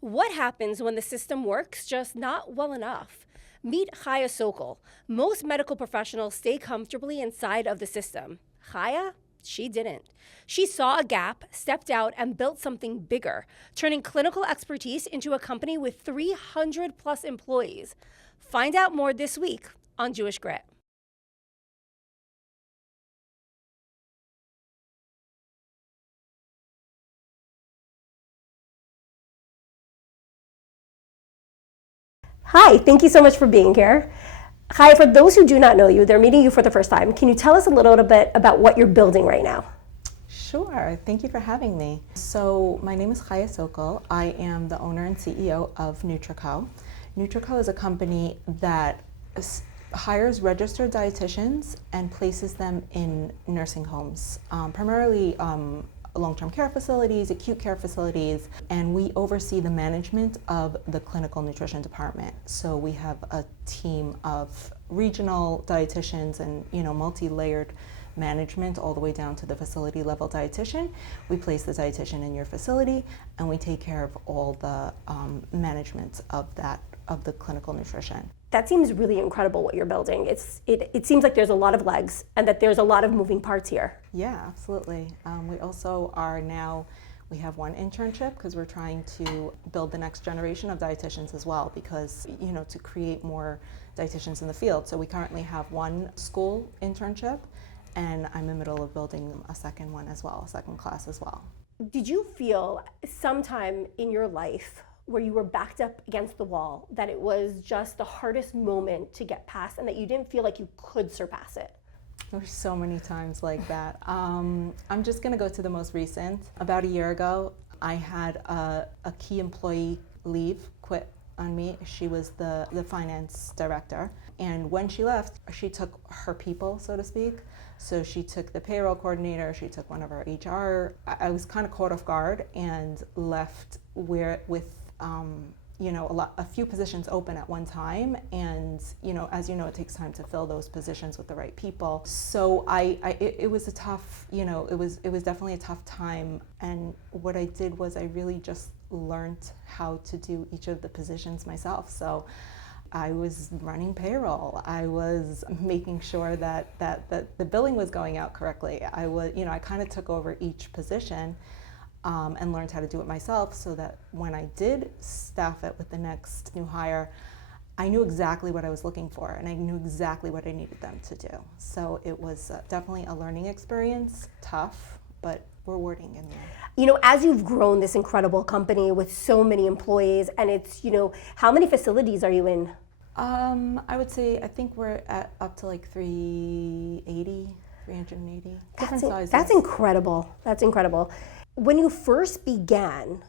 What happens when the system works just not well enough? Meet Chaya Sokol. Most medical professionals stay comfortably inside of the system. Chaya? She didn't. She saw a gap, stepped out, and built something bigger, turning clinical expertise into a company with 300 plus employees. Find out more this week on Jewish Grit. Hi, thank you so much for being here. Hi, for those who do not know you, they're meeting you for the first time. Can you tell us a little bit about what you're building right now? Sure, thank you for having me. So my name is Chaya Sokol. I am the owner and CEO of NutraCo. NutraCo is a company that hires registered dietitians and places them in nursing homes, primarily long-term care facilities, acute care facilities, and we oversee the management of the clinical nutrition department. So we have a team of regional dietitians and multi-layered management all the way down to the facility level dietitian. We place the dietitian in your facility and we take care of all the management of the clinical nutrition. That seems really incredible what you're building. It seems like there's a lot of legs and that there's a lot of moving parts here. Yeah, absolutely. We also we have one internship because we're trying to build the next generation of dietitians as well, because to create more dietitians in the field. So we currently have one school internship, and I'm in the middle of building a second one as well, a second class as well. Did you feel sometime in your life where you were backed up against the wall that it was just the hardest moment to get past and that you didn't feel like you could surpass it? There's so many times like that. I'm just gonna go to the most recent. About a year ago, I had a key employee quit on me. She was the finance director. And when she left, she took her people, so to speak. So she took the payroll coordinator, she took one of our HR. I was kind of caught off guard and left with a few positions open at one time, and as it takes time to fill those positions with the right people. So it was a tough, it was definitely a tough time. And what I did was I really just learned how to do each of the positions myself. So I was running payroll. I was making sure that the billing was going out correctly. I kind of took over each position. And learned how to do it myself, so that when I did staff it with the next new hire, I knew exactly what I was looking for and I knew exactly what I needed them to do. So it was definitely a learning experience, tough, but rewarding in the end. As you've grown this incredible company with so many employees, and it's, how many facilities are you in? I would say, I think we're up to like 380. Different sizes. That's incredible. That's incredible. When you first began,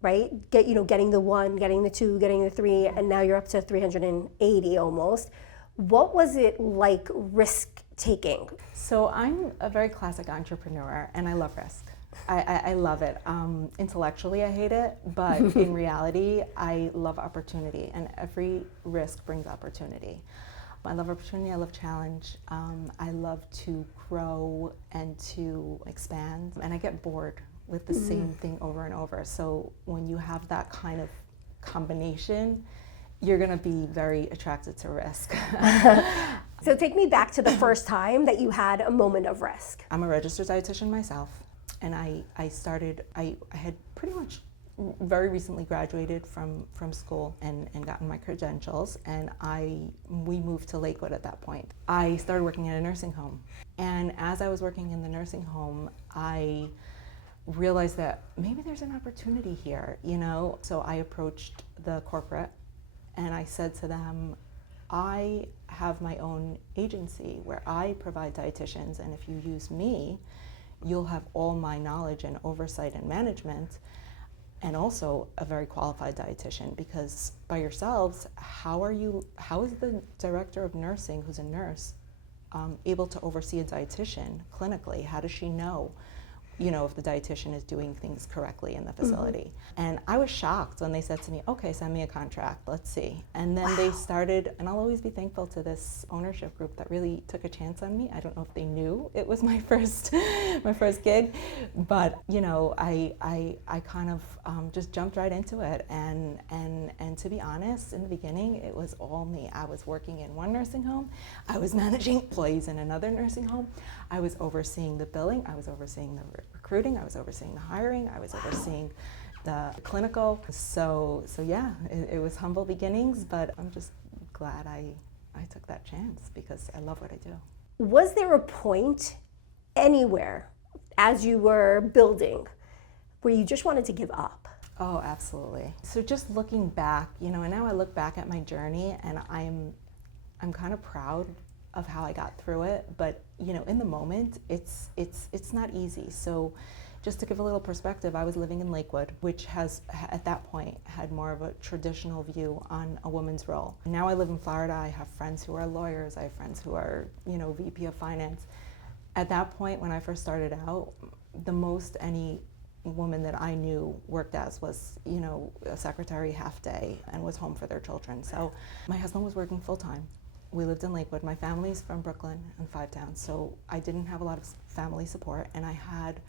right, getting the one, getting the two, getting the three, and now you're up to 380 almost, what was it like risk taking? So I'm a very classic entrepreneur and I love risk. I love it. Intellectually, I hate it, but in reality, I love opportunity, and every risk brings opportunity. I love opportunity, I love challenge, I love to grow and to expand, and I get bored with the same thing over and over. So when you have that kind of combination, you're gonna be very attracted to risk. So take me back to the first time that you had a moment of risk. I'm a registered dietitian myself, and I had pretty much very recently graduated from school and gotten my credentials, and we moved to Lakewood at that point. I started working in a nursing home, and as I was working in the nursing home, I realized that maybe there's an opportunity here, So I approached the corporate and I said to them, I have my own agency where I provide dietitians, and if you use me, you'll have all my knowledge and oversight and management, and also a very qualified dietitian, because by yourselves, how is the director of nursing, who's a nurse, able to oversee a dietitian clinically? How does she know if the dietitian is doing things correctly in the facility. And I was shocked when they said to me, okay, send me a contract, let's see. And then they started, and I'll always be thankful to this ownership group that really took a chance on me. I don't know if they knew it was my first gig, but I kind of just jumped right into it. And to be honest, in the beginning, it was all me. I was working in one nursing home, I was managing employees in another nursing home, I was overseeing the billing, I was overseeing the recruiting, I was overseeing the hiring, I was overseeing the clinical. So yeah, it was humble beginnings, but I'm just glad I took that chance because I love what I do. Was there a point anywhere as you were building where you just wanted to give up? Oh, absolutely. So just looking back, and now I look back at my journey and I'm kind of proud of how I got through it, but in the moment it's not easy. So just to give a little perspective, I was living in Lakewood, which has at that point had more of a traditional view on a woman's role. Now I live in Florida. I have friends who are lawyers, I have friends who are VP of finance. At that point when I first started out, the most any woman that I knew worked as was a secretary half day and was home for their children. So my husband was working full time. We lived in Lakewood. My family's from Brooklyn and Five Towns, so I didn't have a lot of family support. And I had,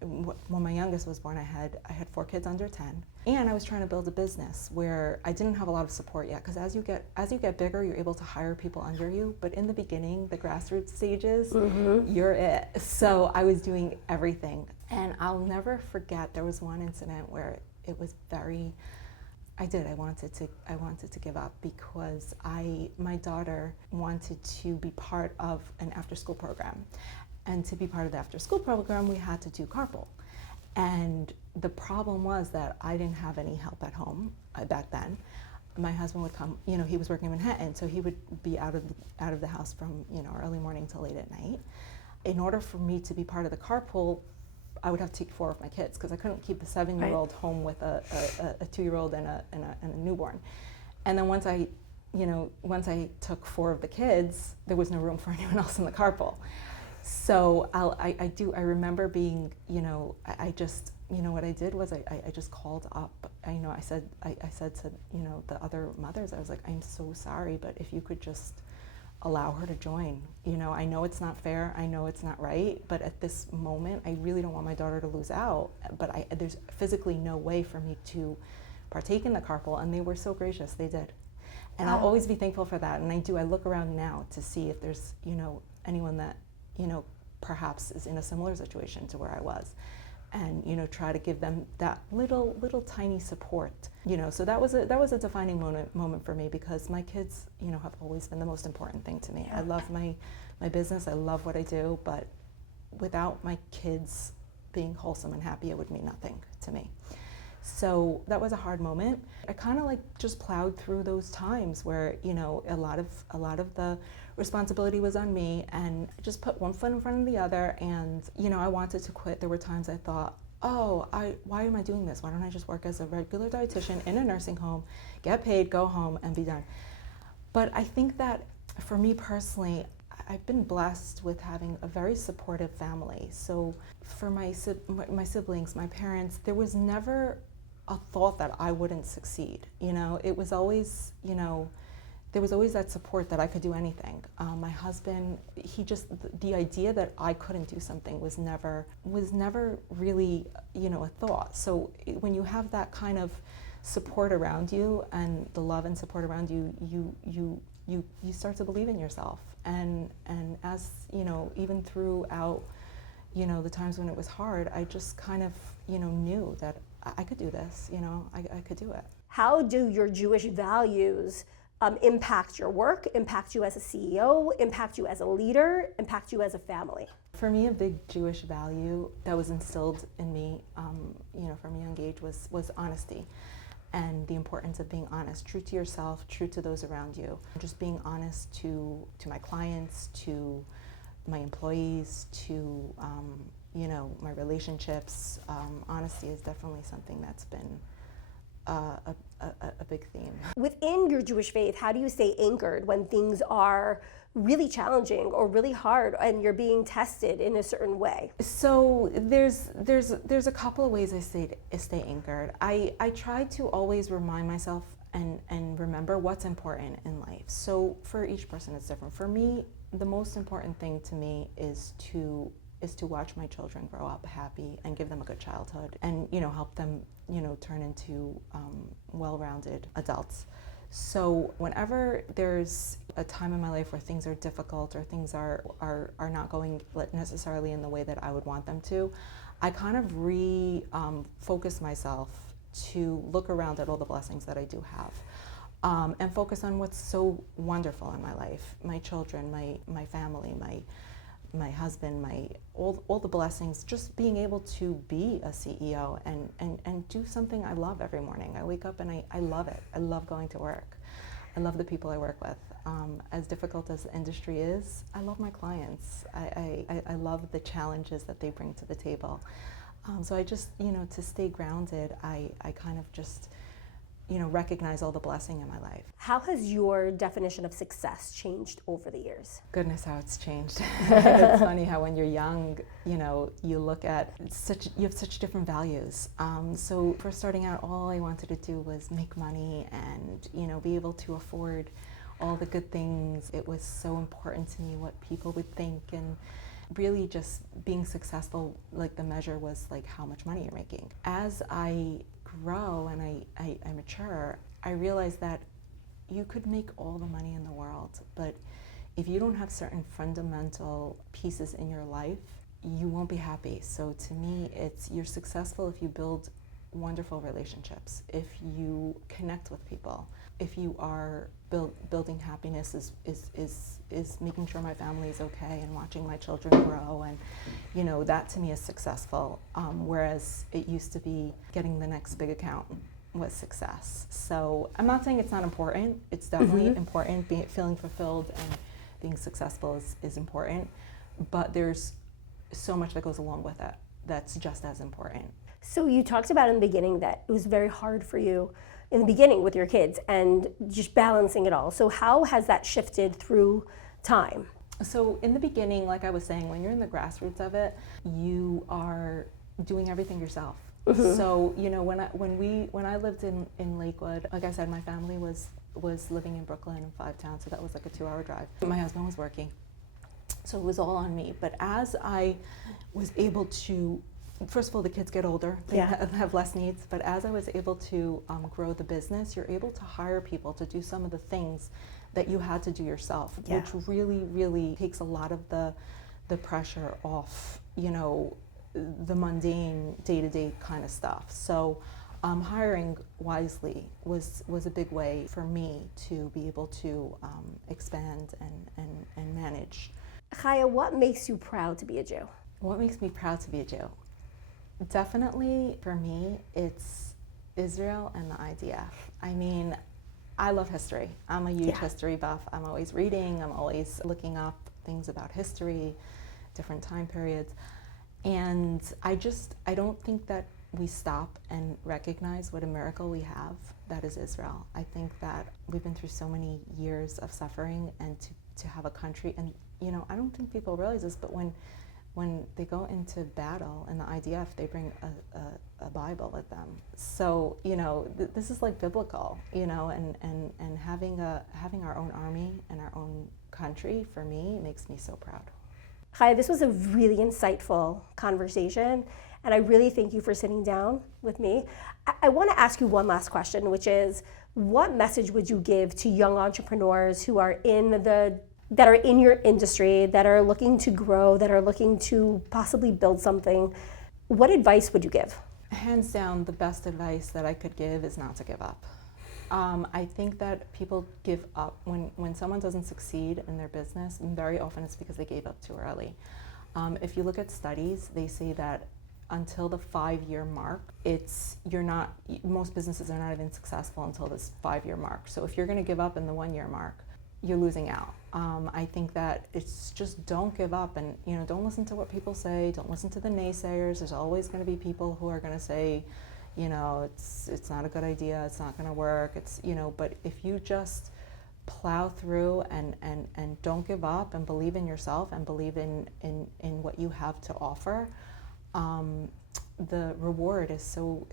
when my youngest was born, I had 4 kids under 10, and I was trying to build a business where I didn't have a lot of support yet. Because as you get bigger, you're able to hire people under you. But in the beginning, the grassroots stages, you're it. So I was doing everything, and I'll never forget. There was one incident where it was very. I wanted to give up because my daughter wanted to be part of an after-school program. And to be part of the after-school program, we had to do carpool. And the problem was that I didn't have any help at home back then. My husband would come, he was working in Manhattan, so he would be out of the house from, early morning till late at night. In order for me to be part of the carpool, I would have to take 4 of my kids because I couldn't keep a 7-year-old home with a 2-year-old and a newborn. And then once I took 4 of the kids, there was no room for anyone else in the carpool. So I remember being, I just, what I did was I just called up. I said to the other mothers, I was like, I'm so sorry, but if you could just allow her to join. I know it's not fair, I know it's not right, but at this moment, I really don't want my daughter to lose out, but there's physically no way for me to partake in the carpool, and they were so gracious, they did. And I'll always be thankful for that, and I look around now to see if there's, anyone that, perhaps is in a similar situation to where I was, and try to give them that little tiny support. So that was a defining moment for me because my kids have always been the most important thing to me. Yeah. I love my business, I love what I do, but without my kids being wholesome and happy, it would mean nothing to me. So that was a hard moment. I kind of just plowed through those times where a lot of the responsibility was on me, and just put one foot in front of the other. And I wanted to quit. There were times I thought, why am I doing this? Why don't I just work as a regular dietitian in a nursing home, get paid, go home, and be done? But I think that for me personally, I've been blessed with having a very supportive family. So for my siblings, my parents, there was never a thought that I wouldn't succeed. It was always, there was always that support that I could do anything. My husband, the idea that I couldn't do something was never really, a thought. So when you have that kind of support around you and the love and support around you, you start to believe in yourself. And as, even throughout, the times when it was hard, I just kind of, knew that I could do this, I could do it. How do your Jewish values impact your work, impact you as a CEO, impact you as a leader, impact you as a family? For me, a big Jewish value that was instilled in me, from a young age was honesty. And the importance of being honest, true to yourself, true to those around you. Just being honest to my clients, to my employees, to my relationships. Honesty is definitely something that's been a big theme. Within your Jewish faith, how do you stay anchored when things are really challenging or really hard and you're being tested in a certain way? So there's a couple of ways I stay anchored. I try to always remind myself and remember what's important in life. So for each person it's different. For me, the most important thing to me is to watch my children grow up happy and give them a good childhood and help them turn into well-rounded adults. So whenever there's a time in my life where things are difficult or things are not going necessarily in the way that I would want them to, I kind of focus myself to look around at all the blessings that I do have, and focus on what's so wonderful in my life, my children, my family, my husband, all the blessings, just being able to be a CEO and do something I love every morning. I wake up and I love it. I love going to work. I love the people I work with. As difficult as the industry is, I love my clients. I love the challenges that they bring to the table. So I just, to stay grounded, I kind of just, recognize all the blessing in my life. How has your definition of success changed over the years? Goodness, how it's changed. It's funny how when you're young, you look at you have such different values. So for starting out, all I wanted to do was make money and, be able to afford all the good things. It was so important to me what people would think, and really just being successful, like the measure was like how much money you're making. As I grow and I mature, I realized that you could make all the money in the world, but if you don't have certain fundamental pieces in your life, you won't be happy. So to me, you're successful if you build wonderful relationships, if you connect with people, if you are building happiness is making sure my family is okay and watching my children grow, and that to me is successful, whereas it used to be getting the next big account was success. So I'm not saying it's not important. It's definitely important. Feeling fulfilled and being successful is important, but there's so much that goes along with it that's just as important. So you talked about in the beginning that it was very hard for you in the beginning with your kids and just balancing it all. So how has that shifted through time? So in the beginning, like I was saying, when you're in the grassroots of it, you are doing everything yourself. So when I lived in Lakewood, like I said, my family was living in Brooklyn in Five Towns, so that was like a 2-hour drive. My husband was working, so it was all on me. But as I was able to, first of all, the kids get older, they have less needs, but as I was able to grow the business, you're able to hire people to do some of the things that you had to do yourself, which really, really takes a lot of the pressure off, the mundane day-to-day kind of stuff. So hiring wisely was a big way for me to be able to expand and manage. Chaya, what makes you proud to be a Jew? What makes me proud to be a Jew? Definitely, for me, it's Israel and the IDF. I mean, I love history. I'm a huge history buff. I'm always reading. I'm always looking up things about history, different time periods. And I don't think that we stop and recognize what a miracle we have, that is Israel. I think that we've been through so many years of suffering, and to have a country, and I don't think people realize this, but when they go into battle in the IDF, they bring a Bible with them. So, this is like biblical, and having our own army and our own country, for me, makes me so proud. Chaya, this was a really insightful conversation, and I really thank you for sitting down with me. I want to ask you one last question, which is, what message would you give to young entrepreneurs who are that are in your industry, that are looking to grow, that are looking to possibly build something? What advice would you give? Hands down, the best advice that I could give is not to give up. I think that people give up when someone doesn't succeed in their business, and very often it's because they gave up too early. If you look at studies, they say that until the 5-year mark, most businesses are not even successful until this 5-year mark. So if you're going to give up in the 1-year mark, you're losing out. I think that it's just, don't give up, and don't listen to what people say. Don't listen to the naysayers. There's always going to be people who are going to say, it's not a good idea, it's not going to work, but if you just plow through and don't give up and believe in yourself and believe in what you have to offer, the reward is so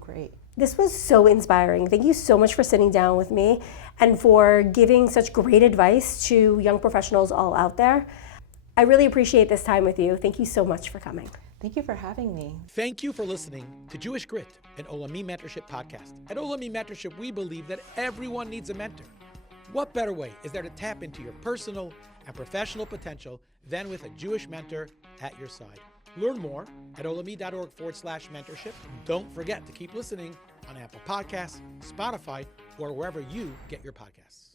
great. This was so inspiring. Thank you so much for sitting down with me and for giving such great advice to young professionals all out there. I really appreciate this time with you. Thank you so much for coming. Thank you for having me. Thank you for listening to Jewish Grit, an Olami Mentorship podcast. At Olami Mentorship, we believe that everyone needs a mentor. What better way is there to tap into your personal and professional potential than with a Jewish mentor at your side? Learn more at olami.org/mentorship. Don't forget to keep listening on Apple Podcasts, Spotify, or wherever you get your podcasts.